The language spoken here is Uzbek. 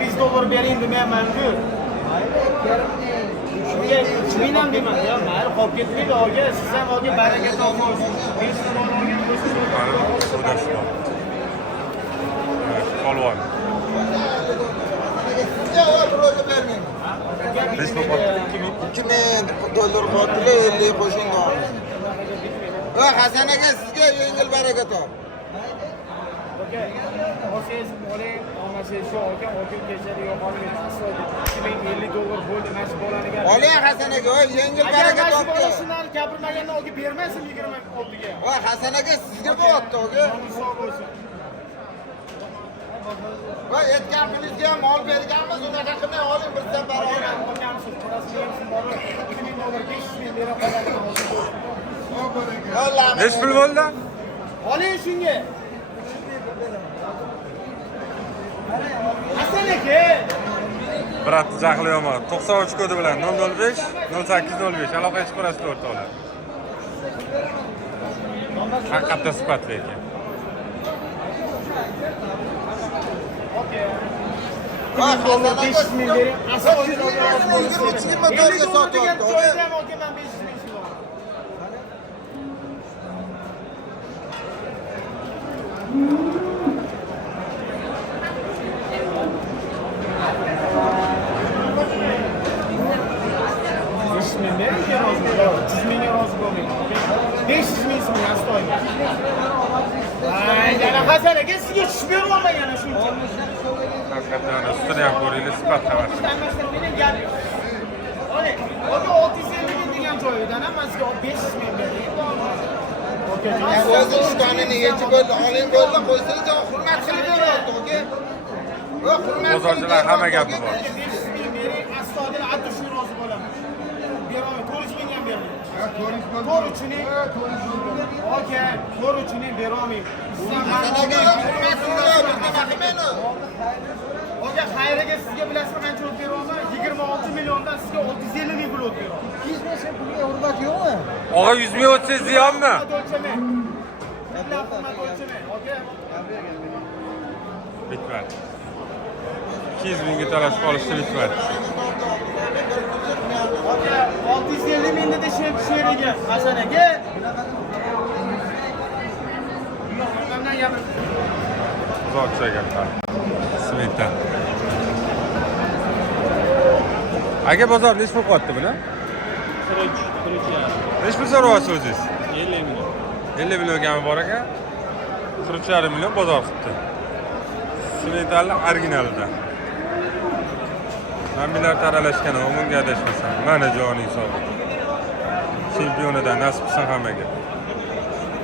$100 bering demayman-ku. Shunga 3000 ham deman. Ya, mayli qolib ketmaydi, aka. Siz ham aka baraka topasiz. 500 olgan bo'lsiz. Polvon. $2000 qotili 50 qo'shin oldi. Va Hasan aka sizga yengil baraka top. Aka, o'zingiz oling, olmasiz shu aka, kechada yo'qolgan $2050 bo'ldi mana shu bolaniga. Oling Hasan aka, voy yengil baraka top. Agar shundan gapirmaganda aka bermaysiz 26 ga. Voy Hasan aka sizga bo'lyapti aka. Sog' bo'lsin. Voy aytgan pulingizga ham mol berganmiz, unaqa qilmay oling bir safar oling. Nechi pul bo'ldi? Oling shunga. Hasan aka. Brat jahli yomon. 93 kodi bilan 005 0805 aloqa ish ko'rasiz o'rtoqlar. Haqiqatda sifatli ekan. Voy Hasan aka, $500 bering. Asosiy motorga sotyapti. Hasan aka sizga tushmayapti yana shuncha. Haqiqatdan ustini ham ko'ringlar, sifat xabar. Oling, aka 650 ming degan joyidan ham men sizga 500 ming bering. O'zi ishtonini yechib bo'ldi, oling bo'ldi, qo'ysangiz hurmat qilib beryapti aka. Va hurmat Bozorchilar hamma gapi bor. 500 ming bering, astodil atto shu rozi bo'laman. Beraman, 400 ming ham bering. 400 ming. Aka, 400 ming berolmayman. Aka, xayriga sizga bilasizmi qancha o'tib beraman? 26 milliondan sizga 650 ming pul o'tib beraman. 200 ming so'm pulga hurmat yo'qmi? Og'a 100 ming o'tsa ziyonmi? Bitmadi. 200 mingga talashib qolishdi bitmadi. Aka, 650 ming dedi she'riga Hasan aka. Mendan gapir. Uzoqcha gaplar. Smeta. Aka bozor nech pul qotdi buni? 43. Nech pul so'rayapsiz o'zingiz? 50 million. 50 million gami bor aka. 3,5 million bozor qilibdi. Smetali originalidan. Hammalar taralashgan, o'munga adashmasam. Mana joning sog'. Chempionidan nasib qilsin hammaga.